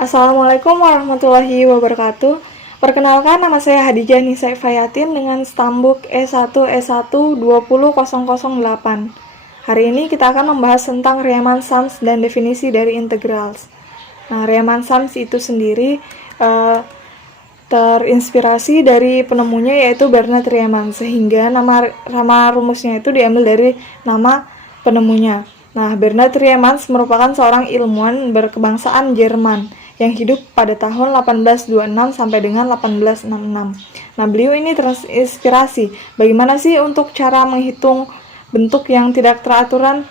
Assalamualaikum warahmatullahi wabarakatuh. Perkenalkan, nama saya Hadijah Nisa Fayatin dengan stambuk E1S1 20008. Hari ini kita akan membahas tentang Riemann sums dan definisi dari integrals. Nah, Riemann sums itu sendiri terinspirasi dari penemunya yaitu Bernard Riemann, sehingga nama rumusnya itu diambil dari nama penemunya. Nah, Bernard Riemann merupakan seorang ilmuwan berkebangsaan Jerman yang hidup pada tahun 1826 sampai dengan 1866. Nah, beliau ini terinspirasi bagaimana sih untuk cara menghitung bentuk yang tidak teraturan.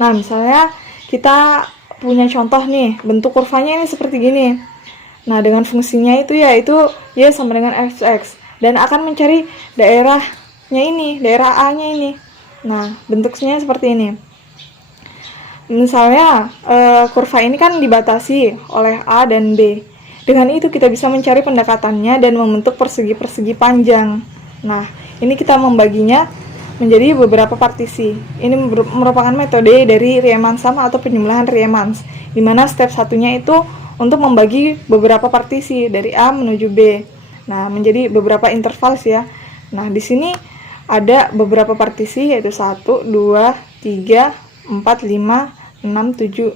Nah, misalnya kita punya contoh nih, bentuk kurvanya ini seperti gini. Nah, dengan fungsinya itu yaitu y sama dengan fx dan akan mencari daerahnya ini, daerah A-nya ini. Nah, bentuknya seperti ini. Misalnya kurva ini kan dibatasi oleh A dan B. Dengan itu kita bisa mencari pendekatannya dan membentuk persegi-persegi panjang. Nah, ini kita membaginya menjadi beberapa partisi. Ini merupakan metode dari Riemann sum atau penjumlahan Riemann, di mana step satunya itu untuk membagi beberapa partisi dari A menuju B. Nah, menjadi beberapa interval ya. Nah, di sini ada beberapa partisi yaitu 1, 2, 3, 4, 5, 6, 7.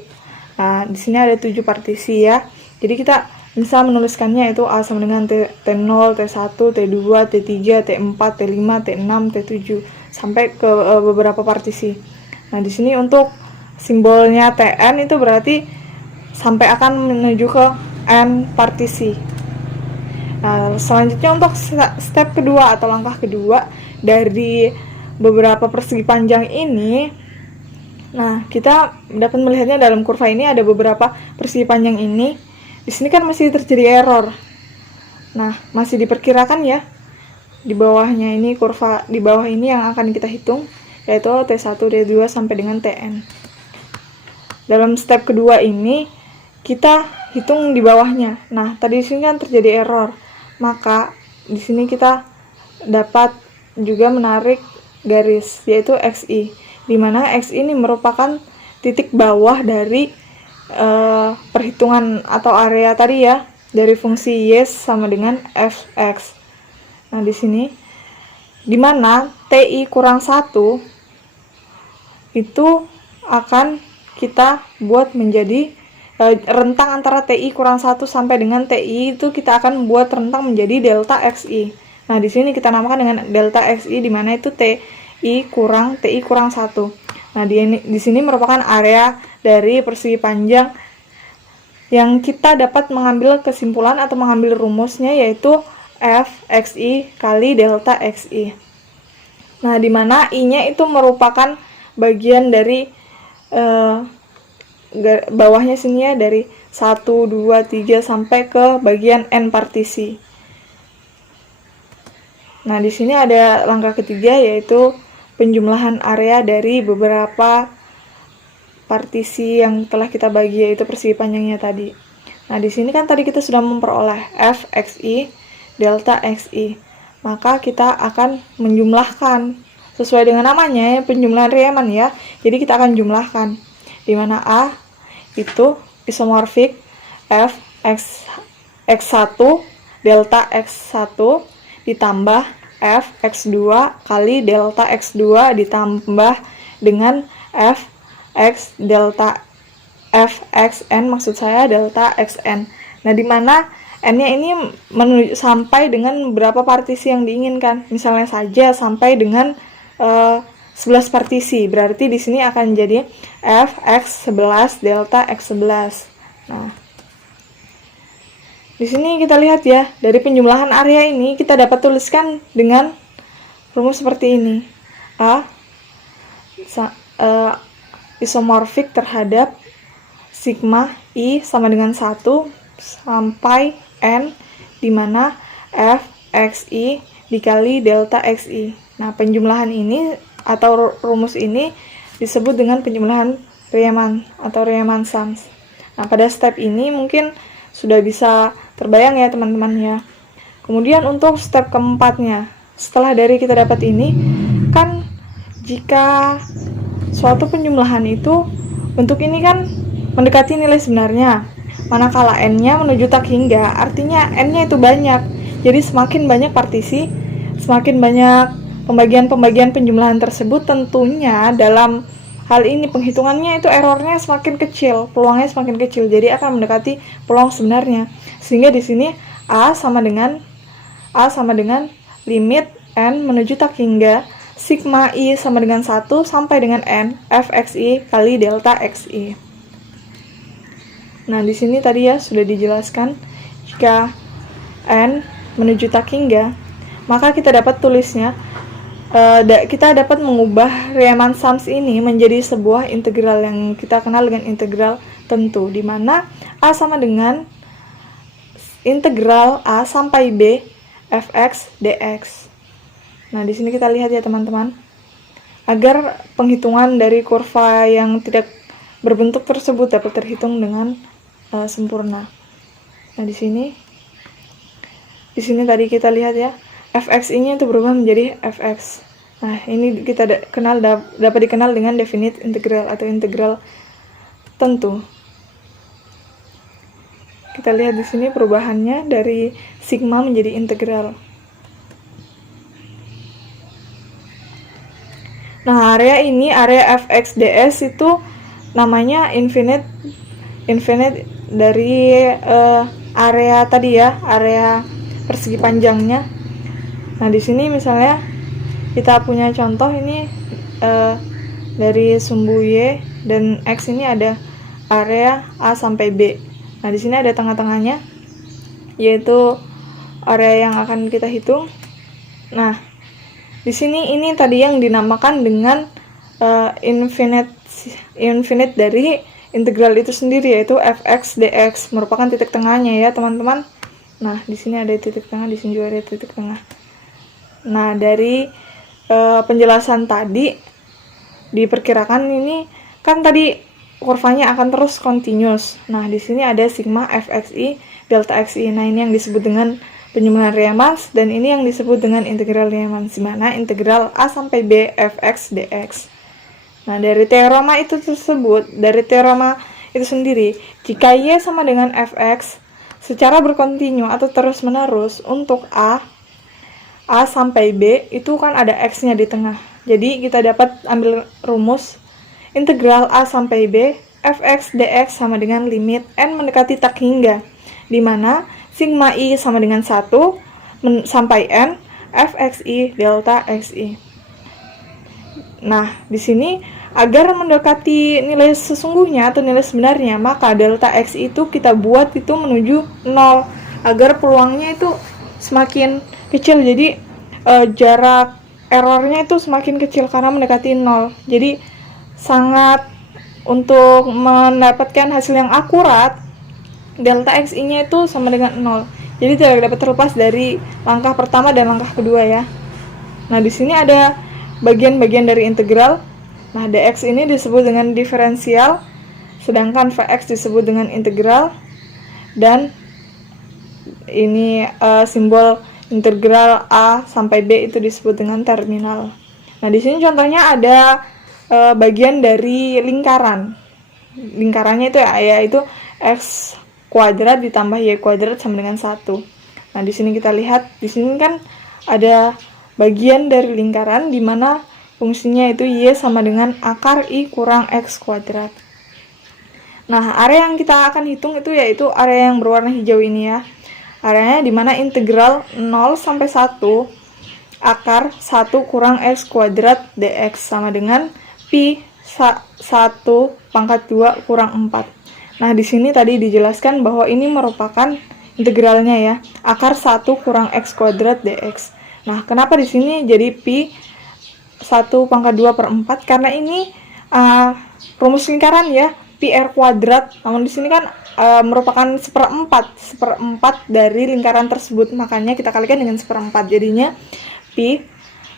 Nah, di sini ada 7 partisi ya. Jadi kita bisa menuliskannya itu A sama dengan T0, T1, T2, T3, T4, T5, T6, T7 sampai ke beberapa partisi. Nah, di sini untuk simbolnya Tn itu berarti sampai akan menuju ke n partisi. Nah, selanjutnya untuk step kedua atau langkah kedua dari beberapa persegi panjang ini, nah, kita dapat melihatnya dalam kurva ini ada beberapa persegi panjang ini. Di sini kan masih terjadi error. Nah, masih diperkirakan ya. Di bawahnya ini kurva di bawah ini yang akan kita hitung yaitu T1, T2 sampai dengan Tn. Dalam step kedua ini kita hitung di bawahnya. Nah, tadi di sini kan terjadi error. Maka di sini kita dapat juga menarik garis yaitu XI, di mana X ini merupakan titik bawah dari perhitungan atau area tadi ya, dari fungsi y sama dengan fx. Nah, di sini di mana TI kurang 1 itu akan kita buat menjadi rentang antara TI kurang 1 sampai dengan TI itu kita akan buat rentang menjadi delta XI. Nah, di sini kita namakan dengan delta XI, di mana itu TI kurang 1. Nah, di sini merupakan area dari persegi panjang yang kita dapat mengambil kesimpulan atau mengambil rumusnya yaitu fxi kali delta xi. Nah, di mana i-nya itu merupakan bagian dari bawahnya sini ya, dari 1, 2, 3 sampai ke bagian n partisi. Nah, di sini ada langkah ketiga yaitu penjumlahan area dari beberapa partisi yang telah kita bagi yaitu persegi panjangnya tadi. Nah, di sini kan tadi kita sudah memperoleh fxi delta xi. Maka kita akan menjumlahkan sesuai dengan namanya ya, penjumlahan Riemann ya. Jadi kita akan jumlahkan di mana A itu isomorfik f x1 delta x1 ditambah f x2 kali delta x2 ditambah dengan f x delta fxn, maksud saya delta xn. Nah, di mana n-nya ini menuju sampai dengan berapa partisi yang diinginkan. Misalnya saja sampai dengan 11 partisi. Berarti di sini akan jadi fx11 delta x11. Nah, di sini kita lihat ya, dari penjumlahan area ini kita dapat tuliskan dengan rumus seperti ini. A isomorfik terhadap sigma I sama dengan 1 sampai N, di mana fxi dikali delta xi. Nah, penjumlahan ini atau rumus ini disebut dengan penjumlahan Riemann atau Riemann sums. Nah, pada step ini mungkin sudah bisa terbayang ya teman-teman ya. Kemudian untuk step keempatnya, setelah dari kita dapat ini, kan jika suatu penjumlahan itu bentuk ini kan mendekati nilai sebenarnya. Manakala n-nya menuju tak hingga, artinya n-nya itu banyak. Jadi semakin banyak partisi, semakin banyak pembagian-pembagian penjumlahan tersebut, tentunya dalam hal ini penghitungannya itu errornya semakin kecil, peluangnya semakin kecil. Jadi akan mendekati peluang sebenarnya. Sehingga di sini A sama dengan limit n menuju tak hingga sigma i sama dengan 1 sampai dengan n fxi kali delta xi. Nah, di sini tadi ya sudah dijelaskan, jika n menuju tak hingga, maka kita dapat tulisnya, kita dapat mengubah Riemann-Sams ini menjadi sebuah integral yang kita kenal dengan integral tentu, di mana a sama dengan integral a sampai b fx dx. Nah, di sini kita lihat ya teman-teman, agar penghitungan dari kurva yang tidak berbentuk tersebut dapat terhitung dengan sempurna. Nah, di sini tadi kita lihat ya, fxi-nya itu berubah menjadi fx. Nah, ini kita dapat dikenal dengan definite integral atau integral tentu. Kita lihat di sini perubahannya dari sigma menjadi integral. Nah, area ini, area fx ds itu namanya infinite dari area tadi ya, area persegi panjangnya. Nah, di sini misalnya kita punya contoh ini, dari sumbu y dan x ini ada area a sampai b. Nah, di sini ada tengah-tengahnya, yaitu area yang akan kita hitung. Nah, di sini ini tadi yang dinamakan dengan infinite dari integral itu sendiri, yaitu fx dx, merupakan titik tengahnya ya teman-teman. Nah, di sini ada titik tengah, di sini juga ada titik tengah. Nah, dari penjelasan tadi diperkirakan ini kan tadi kurvanya akan terus continuous. Nah, di sini ada sigma fxi delta xi. Nah, ini yang disebut dengan penjumlahan Riemann, dan ini yang disebut dengan integral Riemann, di mana integral a sampai b fx dx. Nah, dari teorema itu sendiri, jika y sama dengan fx secara berkontinu atau terus-menerus untuk a sampai b itu kan ada x-nya di tengah. Jadi kita dapat ambil rumus integral a sampai b fx dx sama dengan limit n mendekati tak hingga, di mana sigma i sama dengan 1 sampai n fxi delta xi. Nah, di sini agar mendekati nilai sesungguhnya atau nilai sebenarnya, maka delta xi itu kita buat itu menuju 0 agar peluangnya itu semakin kecil. Jadi jarak errornya itu semakin kecil karena mendekati 0. Jadi sangat, untuk mendapatkan hasil yang akurat, delta xi-nya itu sama dengan 0. Jadi tidak dapat terlepas dari langkah pertama dan langkah kedua ya. Nah, di sini ada bagian-bagian dari integral. Nah, dx ini disebut dengan diferensial, sedangkan vx disebut dengan integral, dan ini simbol integral a sampai b itu disebut dengan terminal. Nah, di sini contohnya ada bagian dari lingkaran. Lingkarannya itu yaitu x kuadrat ditambah y kuadrat sama dengan 1. Nah, di sini kita lihat, di sini kan ada bagian dari lingkaran di mana fungsinya itu y sama dengan akar i kurang x kuadrat. Nah, area yang kita akan hitung itu yaitu area yang berwarna hijau ini ya. Areanya di mana integral 0 sampai 1 akar 1 kurang x kuadrat dx sama dengan pi 1 pangkat 2 kurang 4. Nah, di sini tadi dijelaskan bahwa ini merupakan integralnya ya, akar 1 kurang x kuadrat dx. Nah, kenapa di sini jadi pi 1 pangkat 2 per 4? Karena ini rumus lingkaran ya, pi r kuadrat. Namun di sini kan merupakan seperempat dari lingkaran tersebut, makanya kita kalikan dengan seperempat. Jadinya pi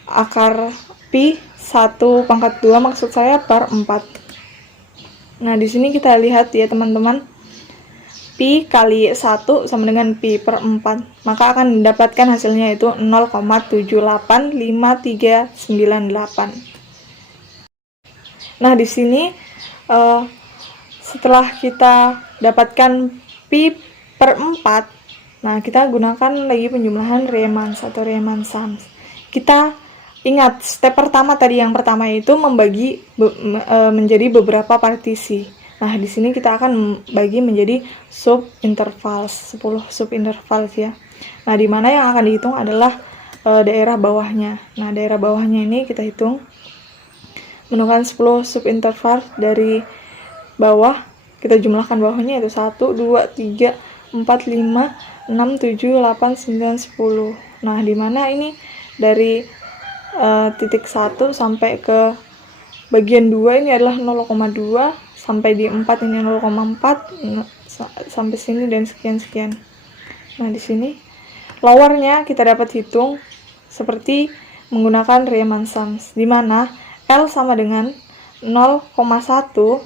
akar pi 1 pangkat 2 maksud saya per 4. Nah, di sini kita lihat ya teman-teman, pi kali 1 sama dengan pi per 4, maka akan mendapatkan hasilnya itu 0,785398. Nah, di sini setelah kita dapatkan pi per 4. Nah, kita gunakan lagi penjumlahan Riemann atau Riemann sums. Kita ingat, step pertama tadi, yang pertama itu membagi menjadi beberapa partisi. Nah, di sini kita akan bagi menjadi subintervals, 10 subintervals ya. Nah, di mana yang akan dihitung adalah daerah bawahnya. Nah, daerah bawahnya ini kita hitung. Menemukan 10 subintervals dari bawah, kita jumlahkan bawahnya, yaitu 1, 2, 3, 4, 5, 6, 7, 8, 9, 10. Nah, di mana ini dari titik 1 sampai ke bagian 2 ini adalah 0,2, sampai di 4 ini 0,4, sampai sini dan sekian-sekian. Nah, di sini lowernya kita dapat hitung seperti menggunakan Riemann sums, di mana L sama dengan 0,1.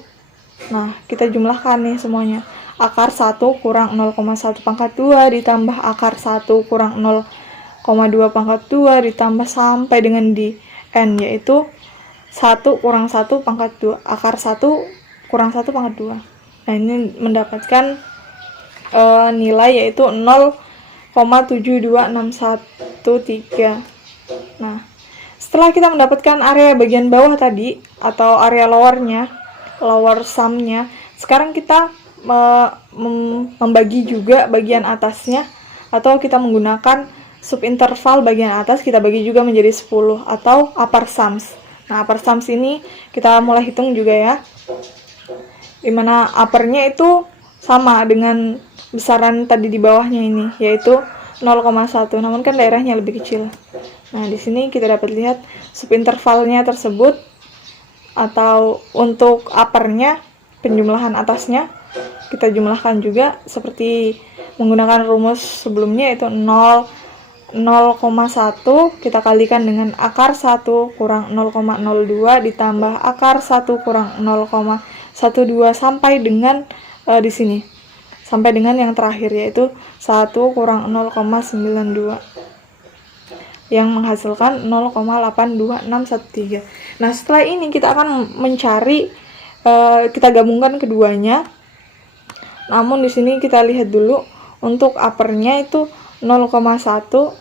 Nah, kita jumlahkan nih semuanya. Akar 1 kurang 0,1 pangkat 2 ditambah akar 1 kurang 0,2 pangkat 2 ditambah sampai dengan di N, yaitu 1 kurang 1 pangkat 2. Akar 1 kurang 1 pangkat 2. Nah, ini mendapatkan nilai yaitu 0,72613. Nah, setelah kita mendapatkan area bagian bawah tadi atau area lowernya, lower sum-nya, sekarang kita membagi juga bagian atasnya, atau kita menggunakan subinterval bagian atas, kita bagi juga menjadi 10 atau upper sums. Nah, upper sums ini kita mulai hitung juga ya, dimana uppernya itu sama dengan besaran tadi di bawahnya ini, yaitu 0,1, namun kan daerahnya lebih kecil. Nah, di sini kita dapat lihat subintervalnya tersebut, atau untuk uppernya, penjumlahan atasnya, kita jumlahkan juga seperti menggunakan rumus sebelumnya, yaitu 0,1 kita kalikan dengan akar 1 kurang 0,02 ditambah akar 1 kurang 0,12 sampai dengan di sini, sampai dengan yang terakhir, yaitu 1 kurang 0,92, yang menghasilkan 0,82613. Nah, setelah ini kita akan mencari, kita gabungkan keduanya. Namun di sini kita lihat dulu untuk uppernya itu 0,1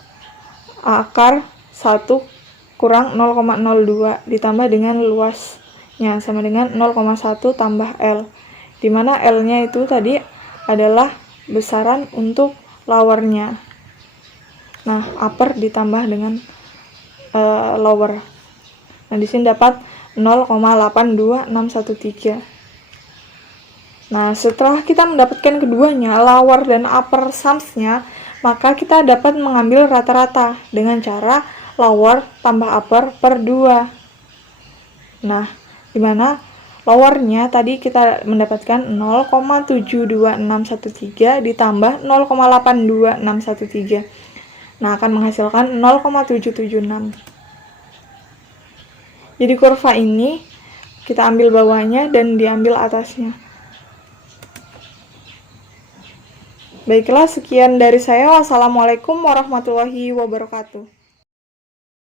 akar 1 kurang 0,02 ditambah dengan luasnya sama dengan 0,1 tambah L, dimana L-nya itu tadi adalah besaran untuk lowernya. Nah, upper ditambah dengan lower. Nah, di sini dapat 0,82613. Nah, setelah kita mendapatkan keduanya, lower dan upper sums-nya, maka kita dapat mengambil rata-rata dengan cara lower tambah upper per 2. Nah, dimana lowernya tadi kita mendapatkan 0,72613 ditambah 0,82613. Nah, akan menghasilkan 0,776. Jadi kurva ini kita ambil bawahnya dan diambil atasnya. Baiklah, sekian dari saya. Wassalamualaikum warahmatullahi wabarakatuh.